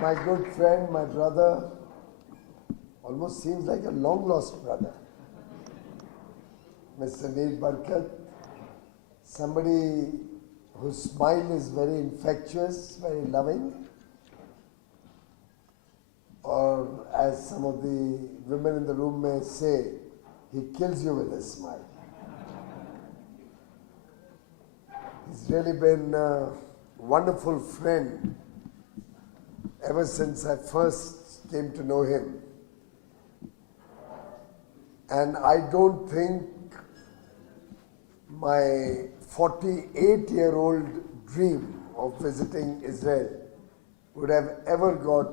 My good friend, my brother, almost seems like a long lost brother, Mr. Barkat, somebody whose smile is very infectious, very loving, or as some of the women in the room may say, he kills you with his smile. He's really been a wonderful friend ever since I first came to know him. And I don't think my 48-year-old dream of visiting Israel would have ever got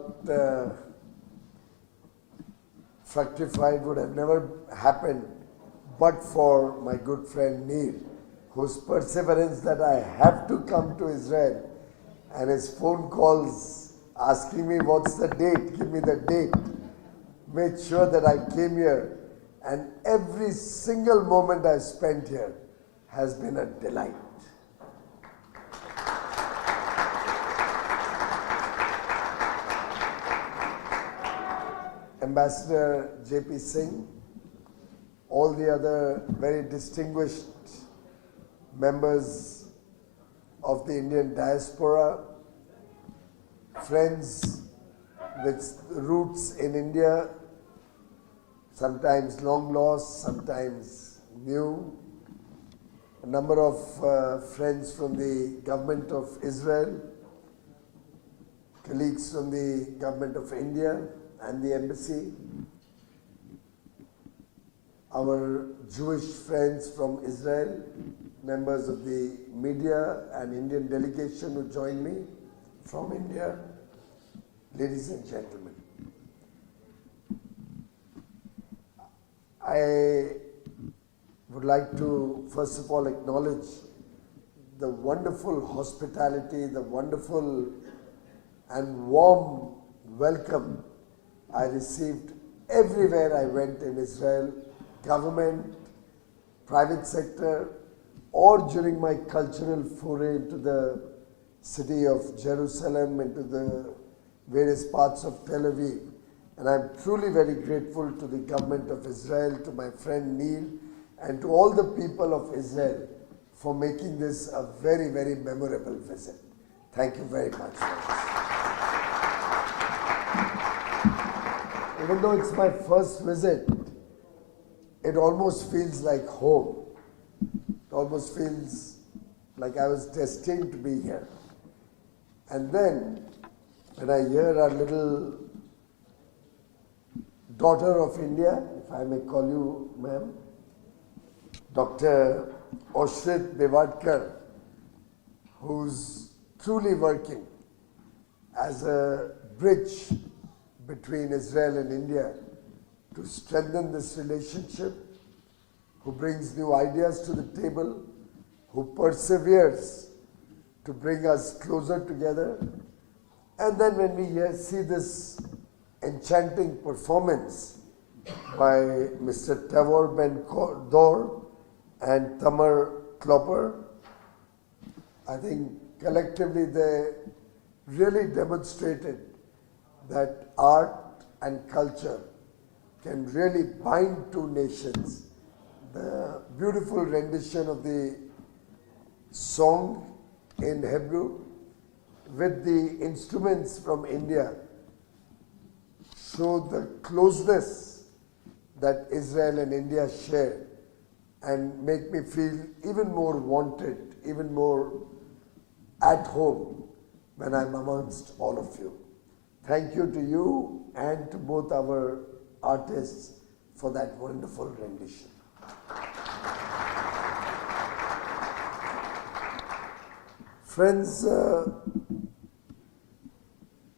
fructified, would have never happened, but for my good friend Neil, whose perseverance that I have to come to Israel, and his phone calls asking me what's the date, give me the date, made sure that I came here, and every single moment I spent here has been a delight. Ambassador J.P. Singh, all the other very distinguished members of the Indian diaspora, friends with roots in India, sometimes long lost, sometimes new, a number of friends from the government of Israel, colleagues from the government of India and the embassy, our Jewish friends from Israel, members of the media and Indian delegation who joined me from India, ladies and gentlemen. I would like to first of all acknowledge the wonderful hospitality, the wonderful and warm welcome I received everywhere I went in Israel, government, private sector, or during my cultural foray into the city of Jerusalem, into the various parts of Tel Aviv. And I'm truly very grateful to the government of Israel, to my friend Neil, and to all the people of Israel for making this a very, very memorable visit. Thank you very much. Even though it's my first visit, it almost feels like home. It almost feels like I was destined to be here. And then, when I hear our little daughter of India, if I may call you, ma'am, Dr. Oshrit Bevadkar, who's truly working as a bridge between Israel and India to strengthen this relationship, who brings new ideas to the table, who perseveres to bring us closer together. And then when we see this enchanting performance by Mr. Tavor Ben Dor and Tamar Klopper, I think collectively they really demonstrated that art and culture can really bind two nations. The beautiful rendition of the song in Hebrew with the instruments from India show the closeness that Israel and India share and make me feel even more wanted, even more at home when I'm amongst all of you. Thank you to you and to both our artists for that wonderful rendition. Friends,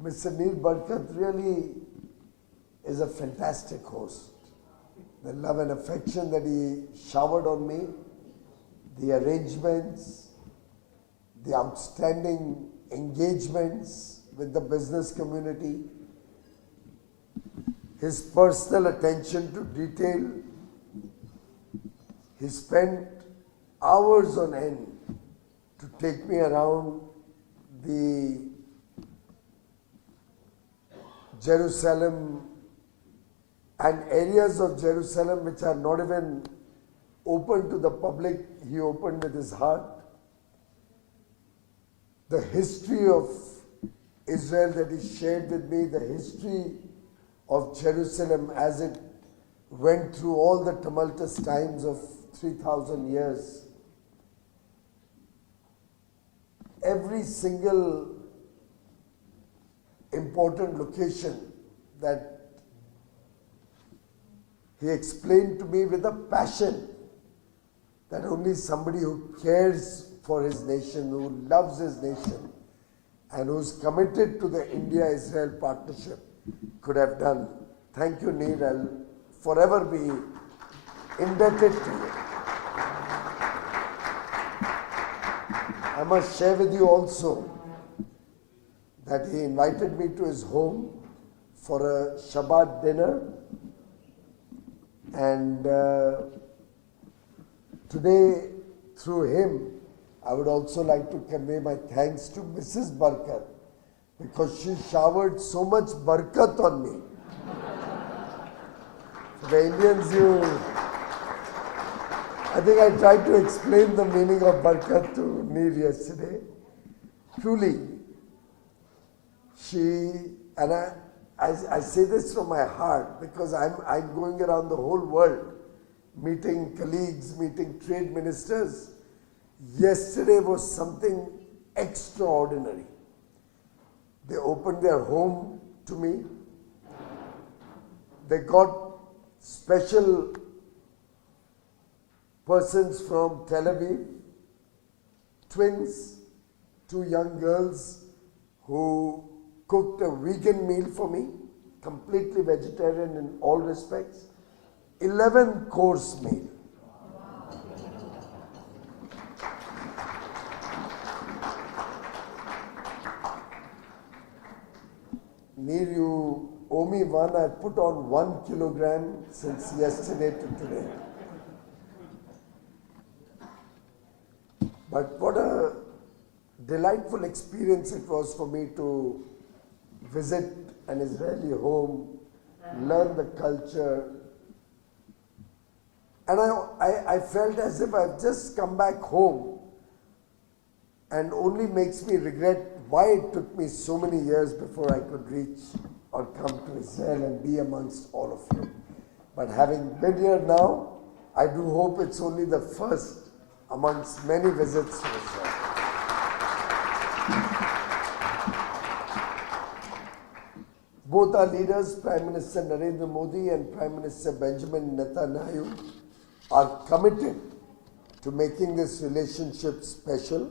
Mr. Neil Barkat really is a fantastic host. The love and affection that he showered on me, the arrangements, the outstanding engagements with the business community, his personal attention to detail. He spent hours on end to take me around the Jerusalem and areas of Jerusalem which are not even open to the public, he opened with his heart. The history of Israel that he shared with me, the history of Jerusalem as it went through all the tumultuous times of 3,000 years. Every single important location that he explained to me with a passion that only somebody who cares for his nation, who loves his nation, and who's committed to the India-Israel partnership could have done. Thank you, Neil. I'll forever be indebted to you. I must share with you also that he invited me to his home for a Shabbat dinner, and today, through him, I would also like to convey my thanks to Mrs. Barkat, because she showered so much Barkat on me. The Indians, I think I tried to explain the meaning of Barkat to Neil yesterday. Truly, and I say this from my heart because I'm going around the whole world, meeting colleagues, meeting trade ministers. Yesterday was something extraordinary. They opened their home to me. They got special persons from Tel Aviv, twins, two young girls who cooked a vegan meal for me, completely vegetarian in all respects, 11-course meal. Neil, you owe me one. I put on 1 kilogram since yesterday to today. But what a delightful experience it was for me to visit an Israeli home, learn the culture. And I felt as if I've just come back home, and only makes me regret why it took me so many years before I could reach or come to Israel and be amongst all of you. But having been here now, I do hope it's only the first amongst many visits to Israel. Both our leaders, Prime Minister Narendra Modi and Prime Minister Benjamin Netanyahu, are committed to making this relationship special.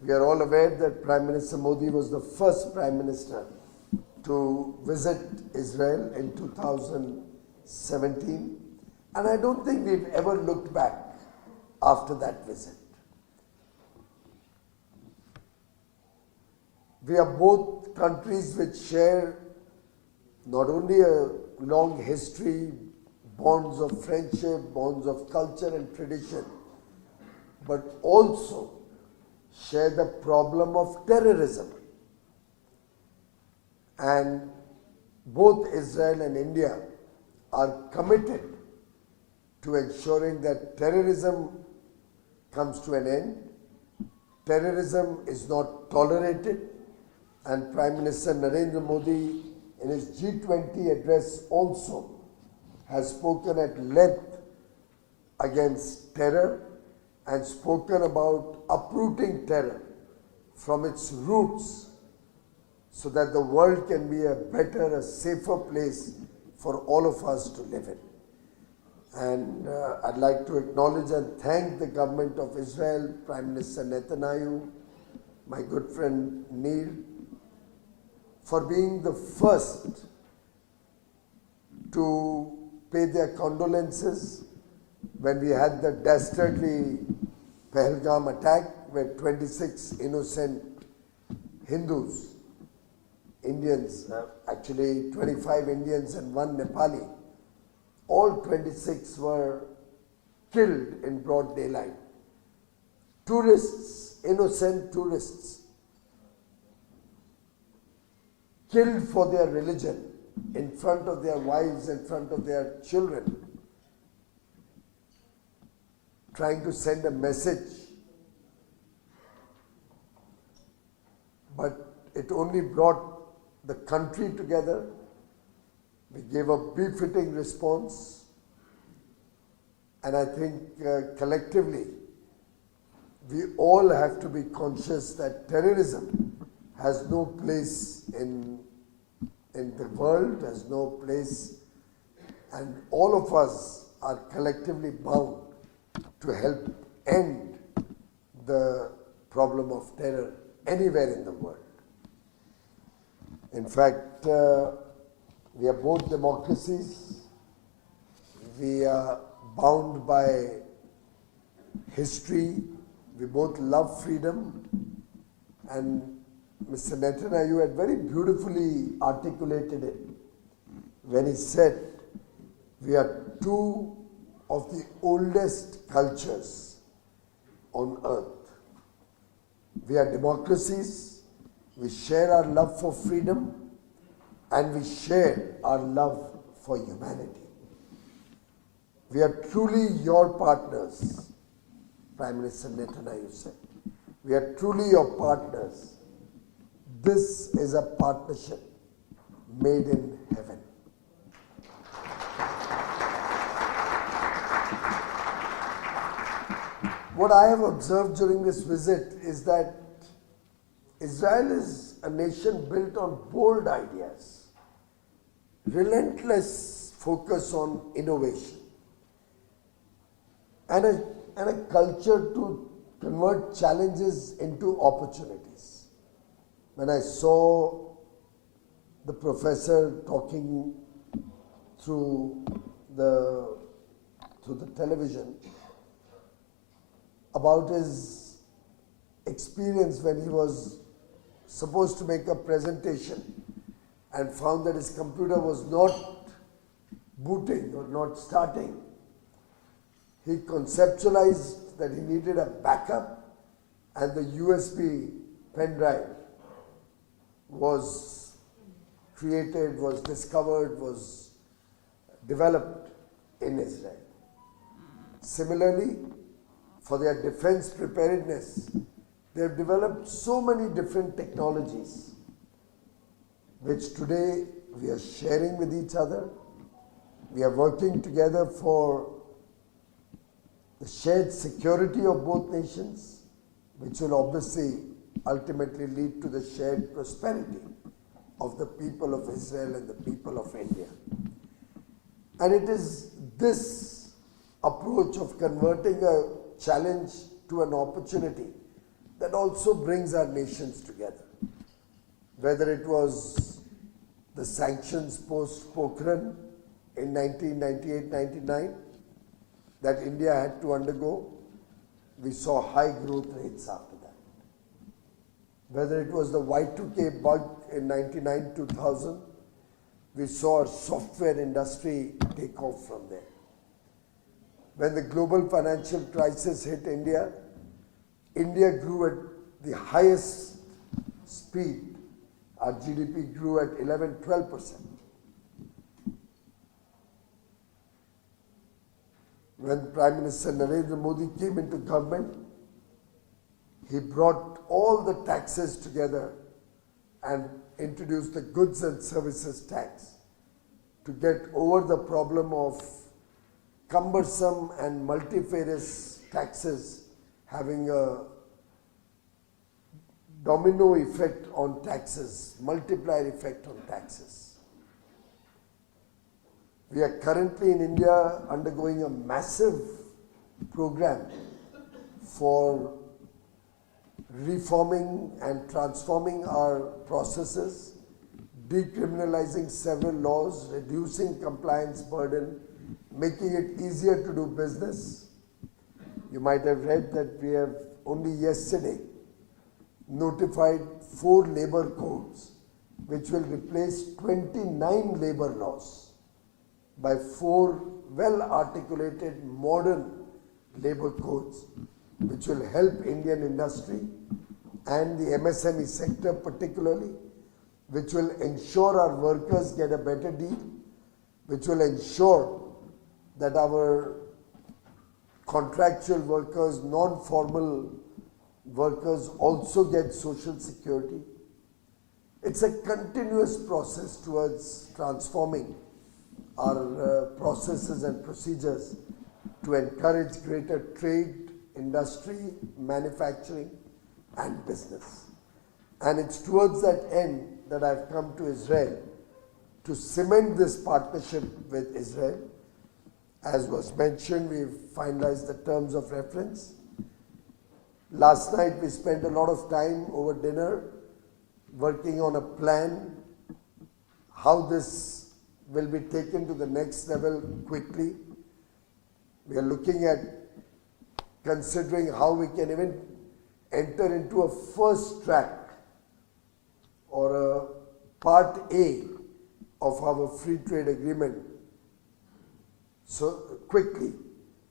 We are all aware that Prime Minister Modi was the first Prime Minister to visit Israel in 2017, and I don't think we've ever looked back after that visit. We are both countries which share not only a long history, bonds of friendship, bonds of culture and tradition, but also share the problem of terrorism. And both Israel and India are committed to ensuring that terrorism comes to an end. Terrorism is not tolerated, and Prime Minister Narendra Modi in his G20 address also has spoken at length against terror and spoken about uprooting terror from its roots so that the world can be a better, a safer place for all of us to live in. And I'd like to acknowledge and thank the government of Israel, Prime Minister Netanyahu, my good friend Neil, for being the first to pay their condolences when we had the dastardly Pahalgam attack where 26 innocent Hindus, Indians, actually 25 Indians and 1 Nepali, all 26 were killed in broad daylight. Tourists, innocent tourists. killed for their religion in front of their wives, in front of their children, trying to send a message. But it only brought the country together. We gave a befitting response. And I think collectively, we all have to be conscious that terrorism has no place in the world, has no place, and all of us are collectively bound to help end the problem of terror anywhere in the world. In fact, we are both democracies. We are bound by history. We both love freedom. And Mr. Netanyahu had very beautifully articulated it when he said, we are two of the oldest cultures on earth. We are democracies, we share our love for freedom, and we share our love for humanity. We are truly your partners, Prime Minister Netanyahu said. We are truly your partners. This is a partnership made in heaven. What I have observed during this visit is that Israel is a nation built on bold ideas, relentless focus on innovation, and a culture to convert challenges into opportunities. When I saw the professor talking through the television about his experience when he was supposed to make a presentation and found that his computer was not booting or not starting, he conceptualized that he needed a backup, and the USB pen drive was created, was discovered, was developed in Israel. Similarly, for their defense preparedness, they have developed so many different technologies, which today we are sharing with each other. We are working together for the shared security of both nations, which will obviously ultimately lead to the shared prosperity of the people of Israel and the people of India. And it is this approach of converting a challenge to an opportunity that also brings our nations together. Whether it was the sanctions post-Pokhran in 1998-99 that India had to undergo, we saw high growth rates after that. Whether it was the Y2K bug in 99-2000, we saw our software industry take off from there. When the global financial crisis hit India, India grew at the highest speed. Our GDP grew at 11-12%. When Prime Minister Narendra Modi came into government, he brought all the taxes together and introduced the goods and services tax to get over the problem of cumbersome and multifarious taxes having a domino effect on taxes, multiplier effect on taxes. We are currently in India undergoing a massive program for reforming and transforming our processes, decriminalizing several laws, reducing compliance burden, making it easier to do business. You might have read that we have only yesterday notified 4 labor codes which will replace 29 labor laws by 4 well-articulated modern labor codes which will help Indian industry and the MSME sector particularly which will ensure our workers get a better deal, which will ensure that our contractual workers, non-formal workers also get social security. It's a continuous process towards transforming our processes and procedures to encourage greater trade, industry, manufacturing and business. And it's towards that end that I've come to Israel to cement this partnership with Israel. As was mentioned, we've finalized the terms of reference. Last night we spent a lot of time over dinner working on a plan how this will be taken to the next level quickly. We are looking at considering how we can even enter into a first track or a part A of our free trade agreement so quickly,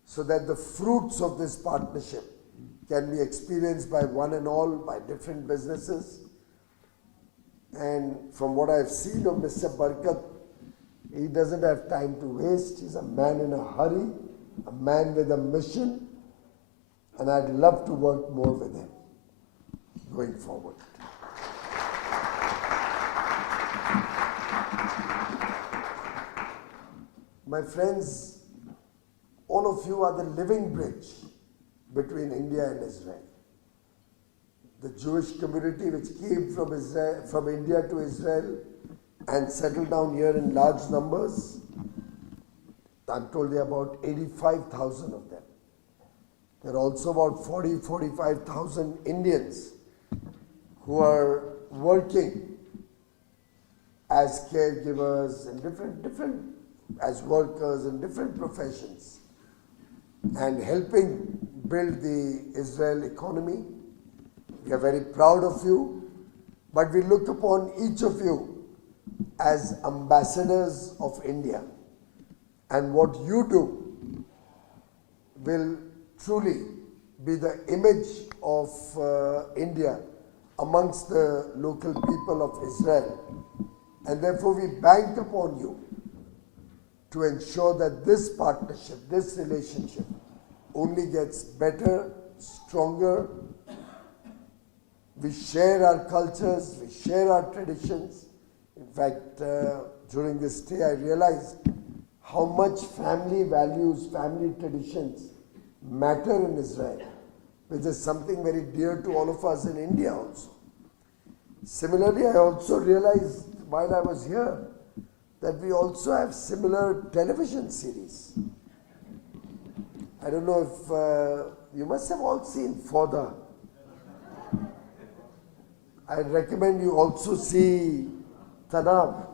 so that the fruits of this partnership can be experienced by one and all, by different businesses. And from what I've seen of Mr. Barkat, he doesn't have time to waste. He's a man in a hurry, a man with a mission, and I'd love to work more with him going forward. My friends, all of you are the living bridge between India and Israel. The Jewish community which came from India to Israel and settled down here in large numbers, I'm told there are about 85,000 of them. There are also about 45,000 Indians who are working as caregivers and different as workers in different professions and helping build the Israel economy. We are very proud of you, but we look upon each of you as ambassadors of India, and what you do will truly be the image of India amongst the local people of Israel, and therefore we bank upon you to ensure that this partnership, this relationship only gets better, stronger. We share our cultures, we share our traditions. In fact, during this stay I realized how much family values, family traditions matter in Israel, which is something very dear to all of us in India also. Similarly, I also realized while I was here that we also have similar television series. I don't know if you must have all seen Fauda. I recommend you also see Tanab,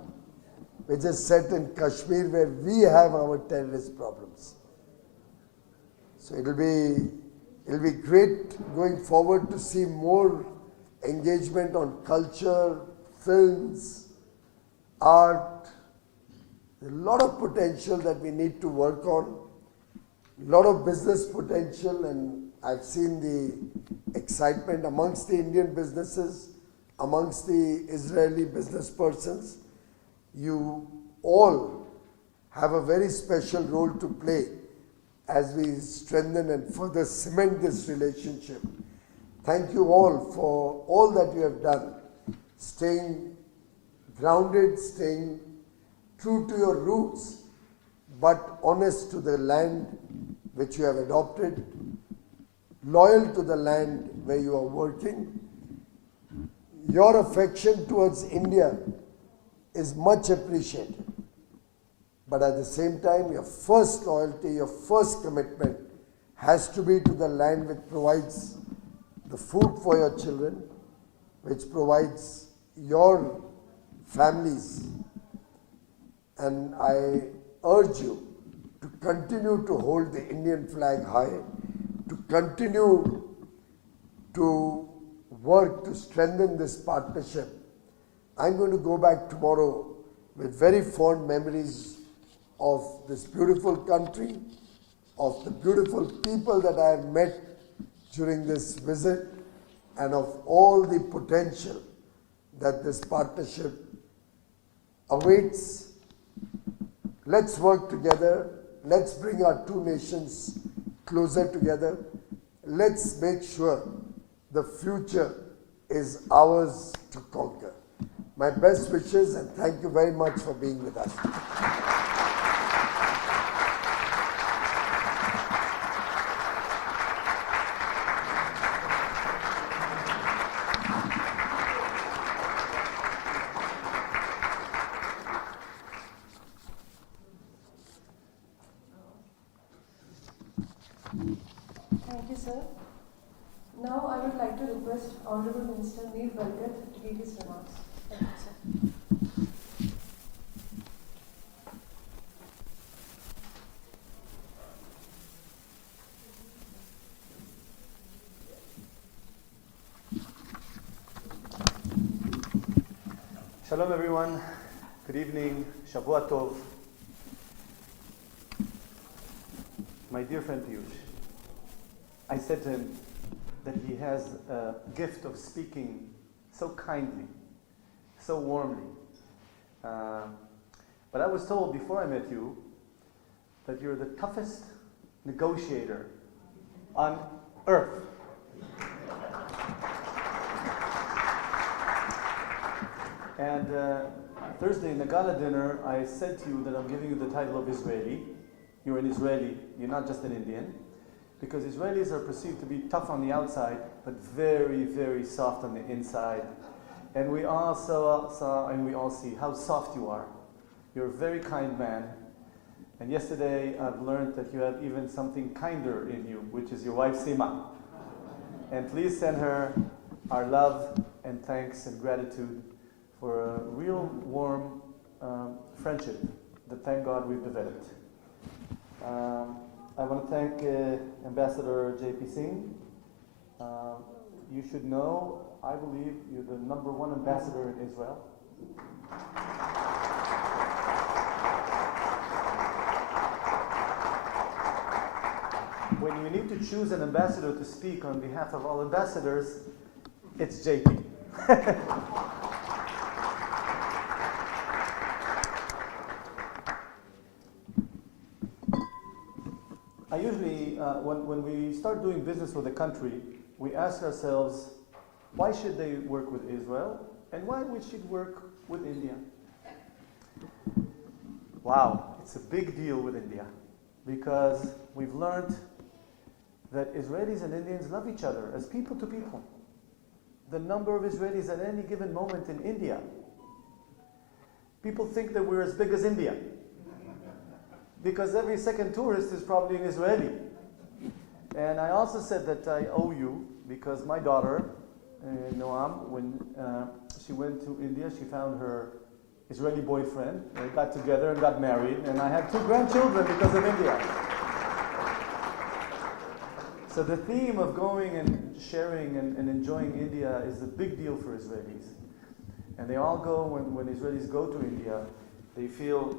which is set in Kashmir, where we have our terrorist problems. So it'll be great going forward to see more engagement on culture, films, art. There's a lot of potential that we need to work on, a lot of business potential, and I've seen the excitement amongst the Indian businesses, amongst the Israeli business persons. You all have a very special role to play as we strengthen and further cement this relationship. Thank you all for all that you have done, staying grounded, staying true to your roots, but honest to the land which you have adopted, loyal to the land where you are working. Your affection towards India is much appreciated. But at the same time, your first loyalty, your first commitment has to be to the land which provides the food for your children, which provides your families. And I urge you to continue to hold the Indian flag high, to continue to work to strengthen this partnership. I'm going to go back tomorrow with very fond memories of this beautiful country, of the beautiful people that I have met during this visit, and of all the potential that this partnership awaits. Let's work together. Let's bring our two nations closer together. Let's make sure the future is ours to conquer. My best wishes and thank you very much for being with us. Thank you, sir. Now I would like to request Honorable Minister Barkat to give his remarks. Thank you, sir. Shalom everyone, good evening, Shavua Tov. My dear friend Piyush, I said to him that he has a gift of speaking so kindly, so warmly. But I was told before I met you that you're the toughest negotiator on earth. And Thursday in the gala dinner, I said to you that I'm giving you the title of Israeli. You're an Israeli, you're not just an Indian. Because Israelis are perceived to be tough on the outside, but very, very soft on the inside. And we all saw and we all see how soft you are. You're a very kind man. And yesterday I've learned that you have even something kinder in you, which is your wife Sima. And please send her our love and thanks and gratitude for a real warm friendship that, thank God, we've developed. I want to thank Ambassador J.P. Singh. You should know, I believe, you're the #1 ambassador in Israel. When you need to choose an ambassador to speak on behalf of all ambassadors, it's J.P. I usually, when we start doing business with a country, we ask ourselves, why should they work with Israel, and why we should work with India? Wow, it's a big deal with India, because we've learned that Israelis and Indians love each other as people to people. The number of Israelis at any given moment in India, people think that we're as big as India, because every second tourist is probably an Israeli. And I also said that I owe you, because my daughter, Noam, when she went to India, she found her Israeli boyfriend, they got together and got married, and I had 2 grandchildren because of India. So the theme of going and sharing and enjoying India is a big deal for Israelis. And they all go, when Israelis go to India, they feel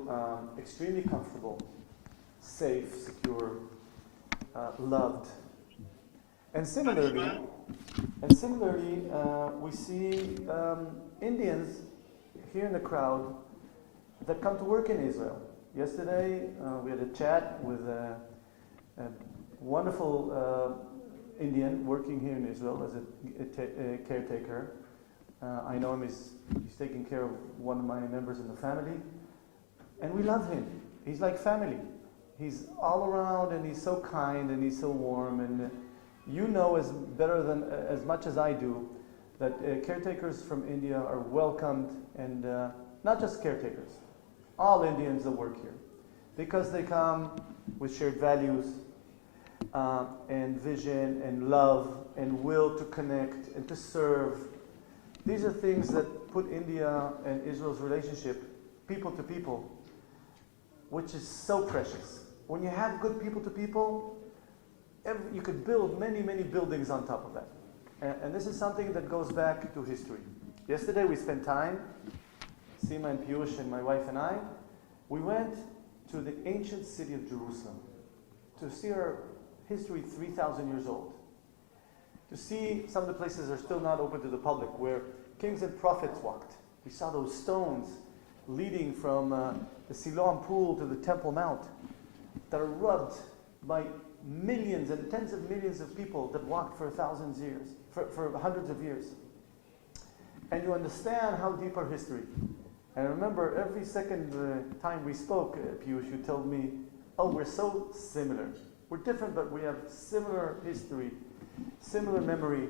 extremely comfortable, safe, secure, loved. And similarly, we see Indians here in the crowd that come to work in Israel. Yesterday, we had a chat with a wonderful Indian working here in Israel as a caretaker. I know him, he's taking care of one of my members in the family. And we love him. He's like family. He's all around, and he's so kind, and he's so warm. And you know as much as I do that caretakers from India are welcomed, and not just caretakers, all Indians that work here, because they come with shared values and vision and love and will to connect and to serve. These are things that put India and Israel's relationship, people to people, which is so precious. When you have good people to people, you could build many, many buildings on top of that. And this is something that goes back to history. Yesterday we spent time, Seema and Piyush and my wife and I, we went to the ancient city of Jerusalem to see our history 3,000 years old. to see some of the places are still not open to the public, where kings and prophets walked. We saw those stones leading from the Siloam pool to the Temple Mount that are rubbed by millions and tens of millions of people that walked for thousands of years, for hundreds of years. And you understand how deep our history. And I remember every second time we spoke, Piyush, you told me, oh, we're so similar. We're different, but we have similar history, similar memory.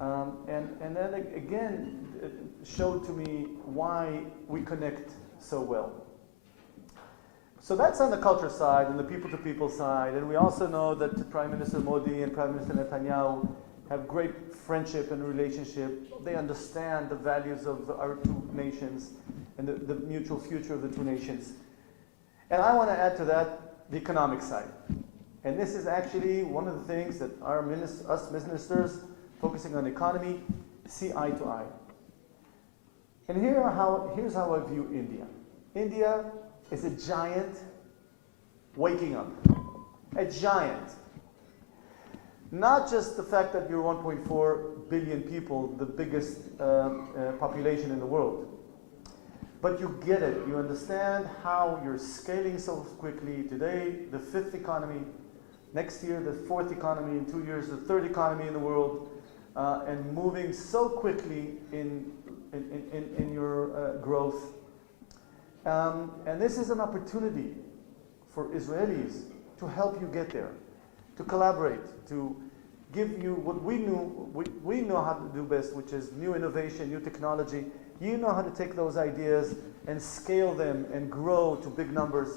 And then again, it showed to me why we connect so well. So that's on the culture side and the people-to-people side. And we also know that Prime Minister Modi and Prime Minister Netanyahu have great friendship and relationship. They understand the values of our two nations and the mutual future of the two nations. And I want to add to that the economic side. And this is actually one of the things that us ministers focusing on economy see eye to eye. And here's how I view India. India is a giant waking up. A giant. Not just the fact that you're 1.4 billion people, the biggest population in the world, but you get it. You understand how you're scaling so quickly. Today, the fifth economy. Next year, the fourth economy. In 2 years, the third economy in the world. And moving so quickly in your growth. And this is an opportunity for Israelis to help you get there, to collaborate, to give you what we know how to do best, which is new innovation, new technology. You know how to take those ideas and scale them and grow to big numbers.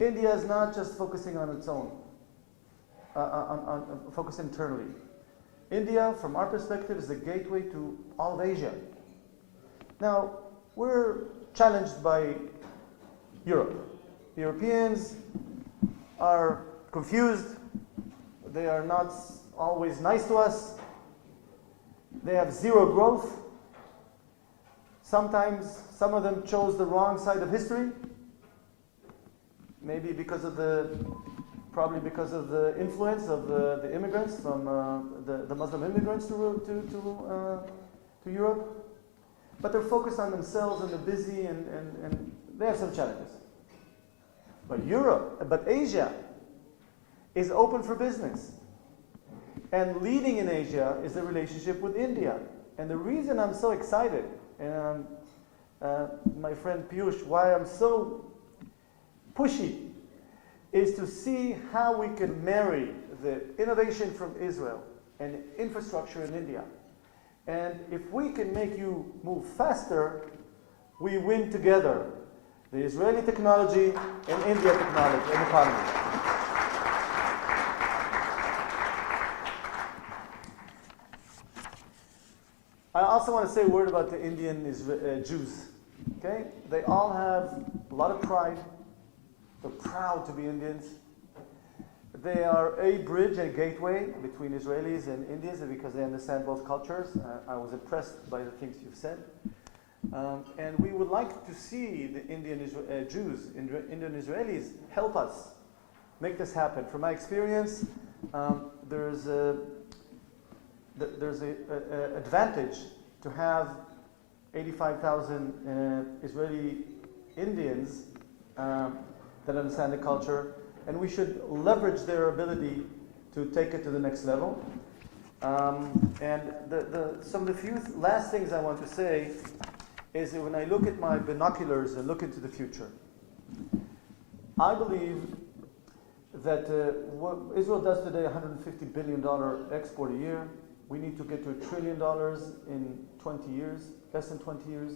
India is not just focusing on its own, focus internally. India, from our perspective, is the gateway to all of Asia. Now, we're challenged by Europe. The Europeans are confused. They are not always nice to us. They have zero growth. Sometimes some of them chose the wrong side of history. Maybe probably because of the influence of the immigrants from the Muslim immigrants to Europe. But they're focused on themselves and they're busy and they have some challenges. But Asia is open for business. And leading in Asia is the relationship with India. And the reason I'm so excited, and my friend Piyush, why I'm so pushy, is to see how we can marry the innovation from Israel and infrastructure in India. And if we can make you move faster, we win together. The Israeli technology and India technology and economy. I also want to say a word about the Indian Jews. Okay? They all have a lot of pride. They're proud to be Indians. They are a bridge, a gateway between Israelis and Indians because they understand both cultures. I was impressed by the things you've said. And we would like to see the Indian Jews, Indian Israelis, help us make this happen. From my experience, there's an advantage to have 85,000 Israeli Indians that understand the culture, and we should leverage their ability to take it to the next level. And some of the few last things I want to say is that when I look at my binoculars and look into the future, I believe that what Israel does today, $150 billion export a year, we need to get to $1 trillion in 20 years, less than 20 years.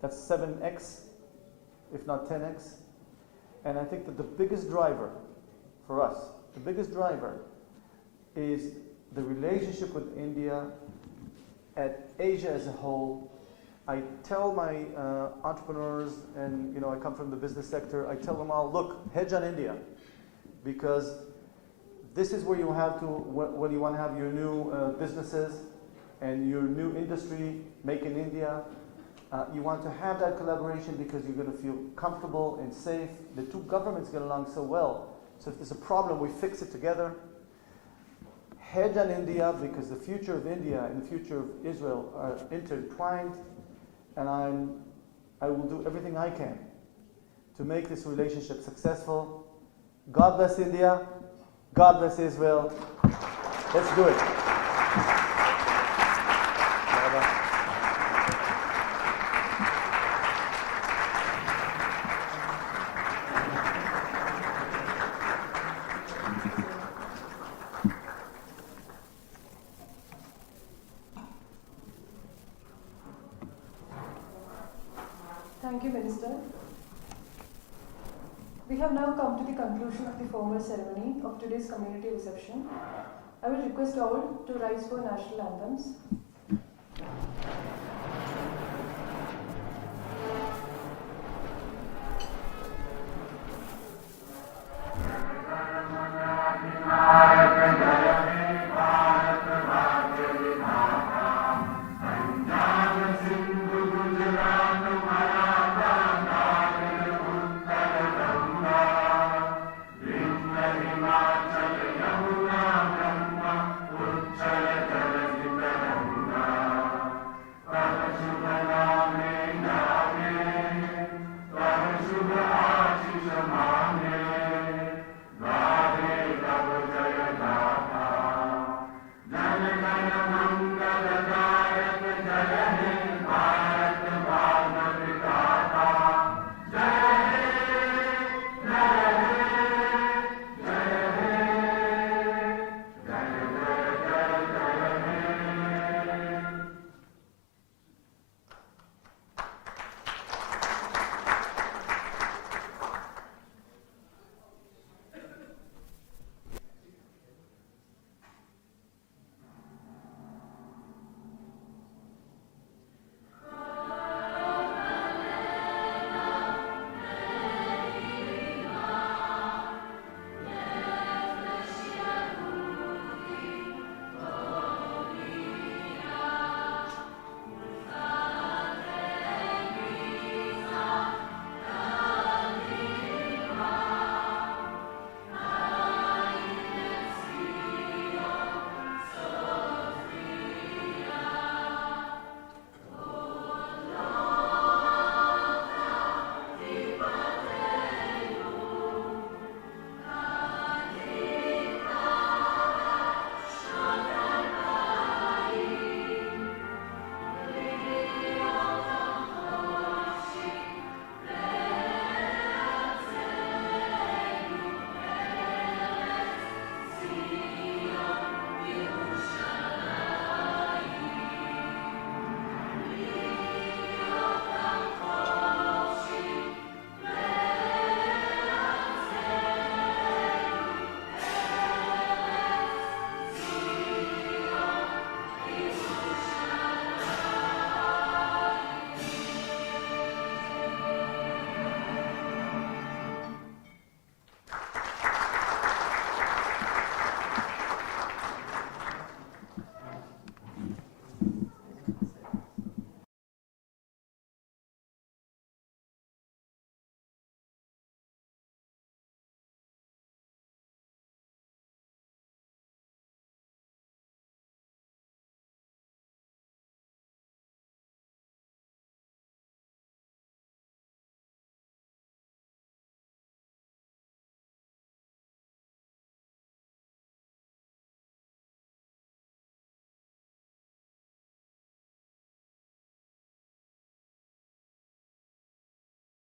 That's 7x, if not 10x. And I think that the biggest driver for us, the biggest driver is the relationship with India, at Asia as a whole. I tell my entrepreneurs, and I come from the business sector, I tell them all, look, hedge on India, because this is where you have to, when you want to have your new businesses and your new industry, make in India, you want to have that collaboration because you're going to feel comfortable and safe. The two governments get along so well. So if there's a problem, we fix it together. hedge on India because the future of India and the future of Israel are intertwined, and I will do everything I can to make this relationship successful. God bless India. God bless Israel. Let's do it. Thank you, Minister. We have now come to the conclusion of the formal ceremony of today's community reception. I will request all to rise for national anthems.